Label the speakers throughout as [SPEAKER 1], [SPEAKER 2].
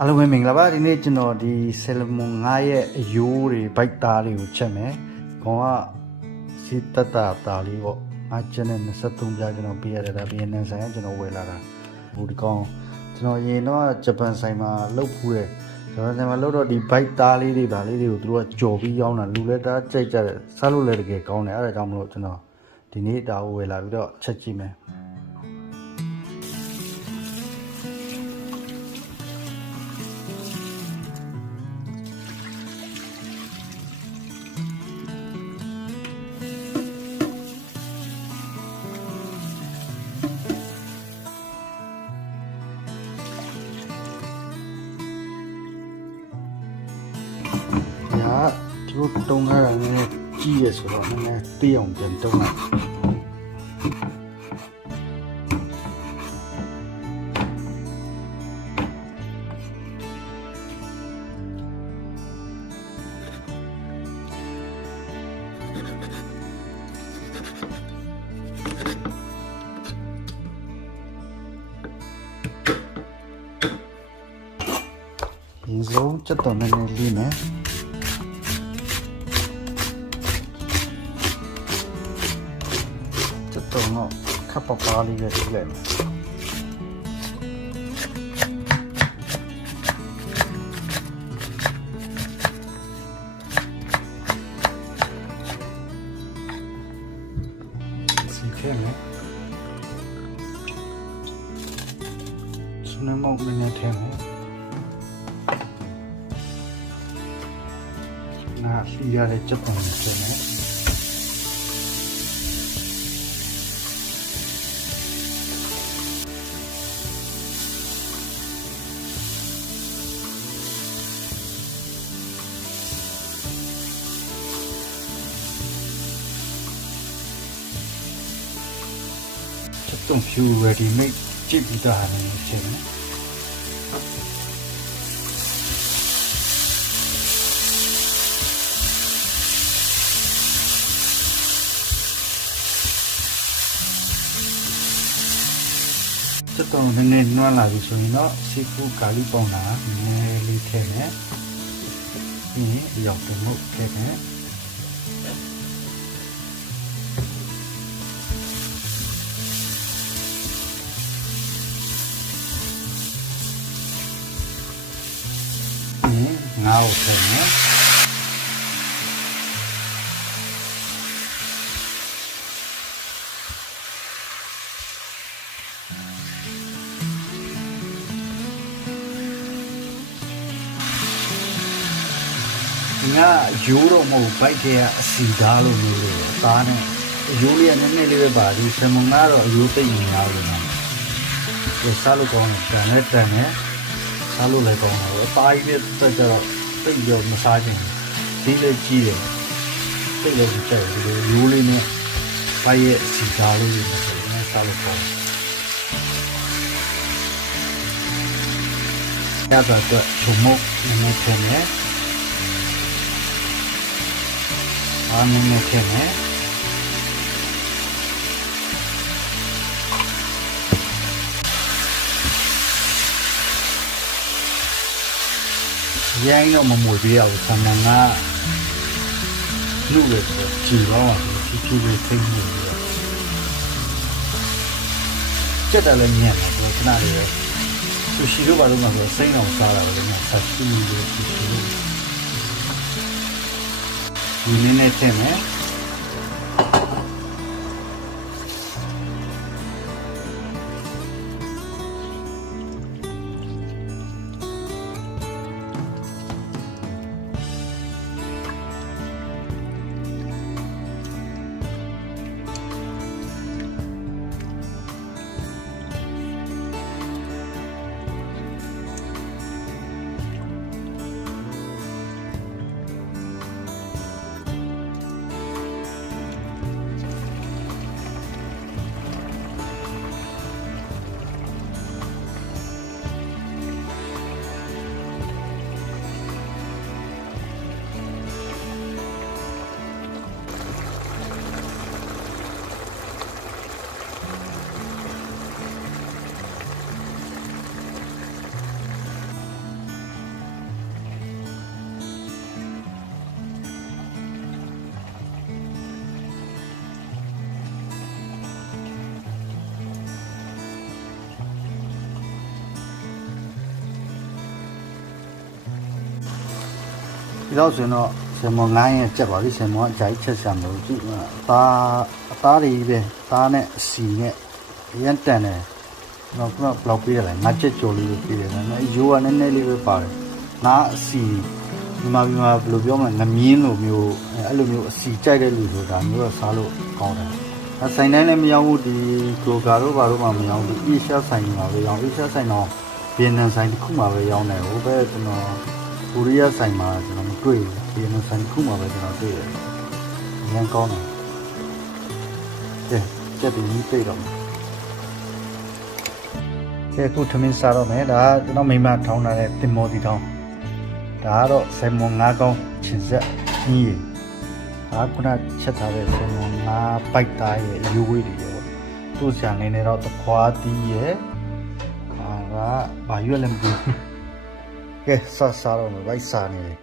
[SPEAKER 1] အားလုံးပဲမင်္ဂလာပါဒီနေ့ကျွန်တော်ဒီဆယ်လမွန်9ရဲ့အယိုးတွေဘိုက်သားတွေကိုချက်မယ်ခေါင်းကစီတတသားလေးပေါ့ငါချက်နဲ့23ပြားကျွန်တော်ပေးရတယ်ဒါ BNN ဆိုင်ကကျွန်တော်ဝယ်လာတာဟိုဒီကောင်ကျွန်တော်ရင်တော့ဂျပန်ဆိုင်မှာလှုပ်ဖူးတယ်ဂျပန်ဆိုင်မှာလှုပ်တော့ဒီဘိုက်သားလေးတွေဗာလေးတွေကိုသူတို့ကကြော်ပြီးရောင်းတာလူလက်သားကြိုက်ကြတယ်စားလို့လည်းတကယ်ကောင်းတယ်အဲ့ဒါကြောင့်မလို့ကျွန်တော်ဒီနေ့ဒါကိုဝယ်လာပြီးတော့ချက်ကြည့်မယ်။ သူတို့တုံးထားတာလည်းကြီးရဆိုတော့နည်းနည်းတေးအောင်ပြ န်တုံးလိုက်။ဒီဆုံးချက်တော်နည်းနည်းလေးနဲ့ချက်တော်တော့ခပ်ပ ပုံဖြူ ready made ကြည့်ပြီးသားနေချက်မယ်စက်တော်နည်းနည်းနွမ်းလာပြီဆိုရင်တော့စီဖူးကာလီပေါင်တာနည်းနည်းလေးထည့်မယ်ပြီးရင်အရောက်တမှုထည့်မယ် ပြီးရင်ငါ့ကိုထည့်မယ်ဒီကရိုးတော့မဟုတ်ဘိုက်ထဲကအစီသားလို့မျိုးလို့အသားနဲ့အရိုးလေးကနည်းနည်းလေးပဲပါဒီဆယ်မုံကတော့အရိုးသိမ့်နေရလို့နော်ဒီစားလို့ကောင်းတယ်တန်နဲ့တန်နဲ့စားလို့လည်းကောင်းတယ်အသားကြီးပဲတက်ကြတော့ သိပ်ရောမစားချင်ဘူးဒီလည်းကြီးတယ်သိပ်လည်းမကြိုက်ဘူးဒီရိုးလေးနဲ့ဘိုက်ရဲ့အစီသားလေးတွေနဲ့ဆိုရင်စားလို့ကောင်းတယ်ရတာတော့ချုံမုတ်နည်းနည်းထည့်မယ်အားနည်းနည်းထည့်မယ် ရိုင်းတော့မမွေပြရဘူးဆံမန်ကလူလေဆိုကြည်တော့ဖြည်းဖြည်းလေးသိနေတယ်စက်တယ်လည်းညံ့တယ်ဆိုတော့ခဏလေးပဲသူရှိလို့ပါတော့မှာဆိုစိမ့်အောင်စားတာပဲလည်းဆက်ရှိနေလို့ရှိရှိလို့ဒီနည်းနည်းထည့်မယ် ဒီတော့ဆိုရင်တော့ဆယ်မောငိုင်းရဲ့ကြက်ပါပြီဆယ်မောကအကြိုက်ချက်ရှာမလို့ကြည့်အသားအသားတွေပဲသားနဲ့အစီနဲ့ရန်တန်တယ်တော့ခုနဘလောက်ပေးရလဲငါချက်ကြော်လေးပေးတယ်နော်ရိုးကနည်းနည်းလေးပဲပါတယ်ငါအစီဒီမှာဒီမှာဘယ်လိုပြောမလဲငမြင်းလိုမျိုးအဲ့လိုမျိုးအစီကြိုက်တဲ့လူဆိုတာမျိုးတော့စားလို့ကောင်းတယ်အဆိုင်တိုင်းလည်းမရောက်ဘူးဒီကိုကာတို့ဘာတို့မှမရောက်ဘူးအီရှာဆိုင်မှာပဲရောက်အီရှာဆိုင်တော့ဗီယက်နမ်ဆိုင်တစ်ခုမှပဲရောက်နေဟိုဘက်ကျွန်တော် ကိုရီးယားဆိုင်မှာကျွန်တော်မတွေ့ဘူးဗီယက်နမ်ဆိုင်တစ်ခုမှပဲကျွန်တော်တွေ့တယ်အရင်ကောင်းတယ်ကဲကြက်ပြီးပြေးတော့မယ်ကဲအခုထမင်းစားတော့မယ်ဒါကကျွန်တော်မိမထောင်းထားတဲ့တင်မောတီထောင်းဒါကတော့ဆယ်မွန်ငါးကောင်းချင်ဆက်ကြီးရည်ဒါကခုနချက်ထားတဲ့ဆယ်မွန်ငါးပိုက်သားရဲ့အယိုးဝေးတွေရောသူ့ဆန်နေနေတော့တခွားတီးရဲ့အာကဘာရွက်လည်းမသိဘူး ကဲစားစားတော့မယ်ဗိုက်စားနေတယ်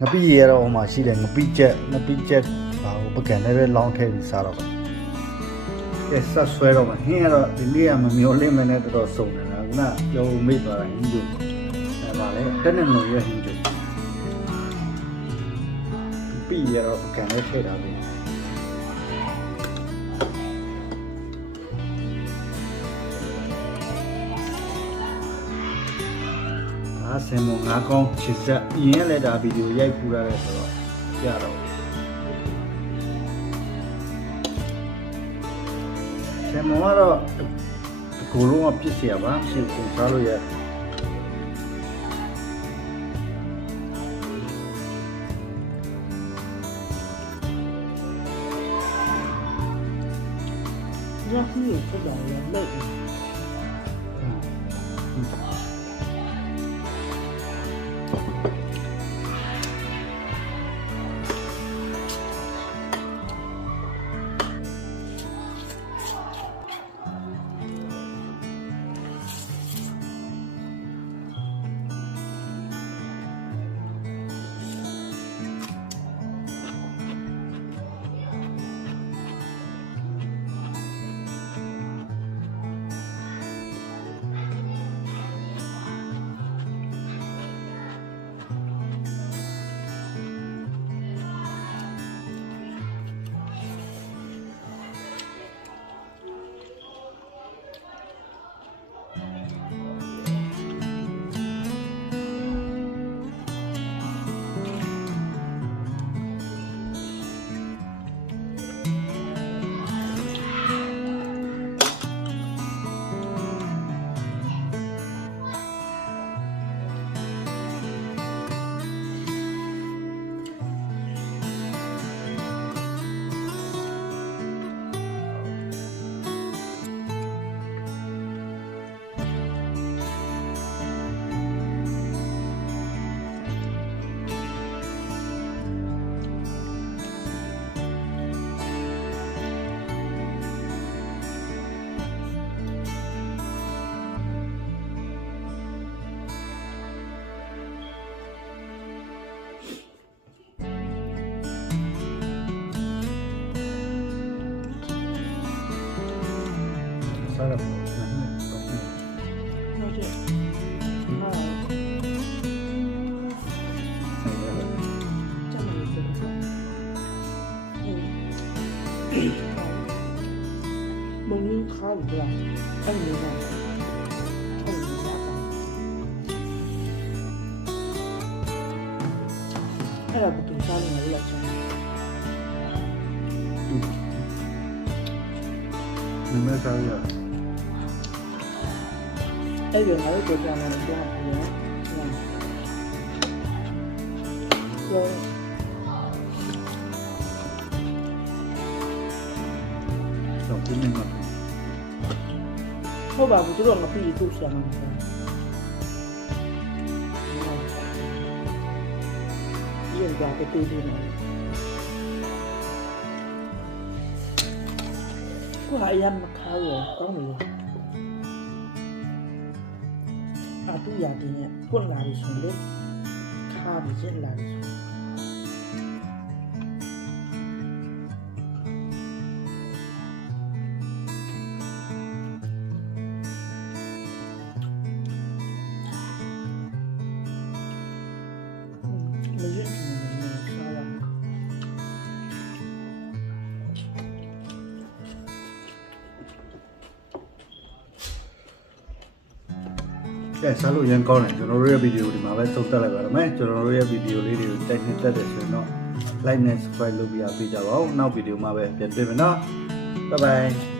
[SPEAKER 1] ငပိရတော့ဟိုမှာရှိတယ်ငပိချက်ငပိချက်ဘာဟိုပကံနဲ့ပဲလောင်းထည့်ပြီးစားတော့မယ်ကဲဆက်ဆွဲတော့မယ်ဟင်းကတော့ဒီနေ့ကမမျောလင့်မနဲ့တော်တော်စုံနေတာခုနပြောမိသွားတာဟင်းကျုပ်အဲပါလေတက်နေလို့ရဟင်းကျုပ်ပြီးရတော့ပကံနဲ့ထည့်တာပဲ ဆင်မငါကောင်းချစ်စက်အရင်လည်းဒါဗီဒီယိုရိုက်ပူရတယ်ဆိုတော့ကြတော့ဆင်မကတော့ဒီကိုယ်လုံးကပြစ်เสียပါမရှိဘူးစားလို့ရတယ်
[SPEAKER 2] 让你有这种人类。 ဒီ
[SPEAKER 1] မဲ့စားရ
[SPEAKER 2] အဲ့ဒီငါတို့ကြောင်လည်းပြောပြတယ်ပြော
[SPEAKER 1] တော့ပြင်းနေမှာ
[SPEAKER 2] ဟုတ်ပါဘူးသူတို့မပြီးသူ့ဆရာမပြောရင်ကြ တဲ့တေးသေးတယ်ကိုဟာရမ်းမခါရောကောင်းတယ်အတူရတယ်နဲ့ပွင့်လာပြီဆိုလေခါပြီးကျလာပြီဆို
[SPEAKER 1] ကဲစားလို့ရန်ကောင်းတယ်ကျွန်တော်တို့ရဲ့ဗီဒီယိုဒီမှာပဲသုံးသပ်လိုက်ပါတော့မယ်ကျွန်တော်တို့ရဲ့ဗီဒီယိုလေးတွေကိုတိုက်နှစ်သက်တယ်ဆိုရင်တော့ like နဲ့ subscribe လုပ်ပြီးအားပေးကြပါဦးနောက်ဗီဒီယိုမှာပဲပြန်တွေ့မယ်နော် bye bye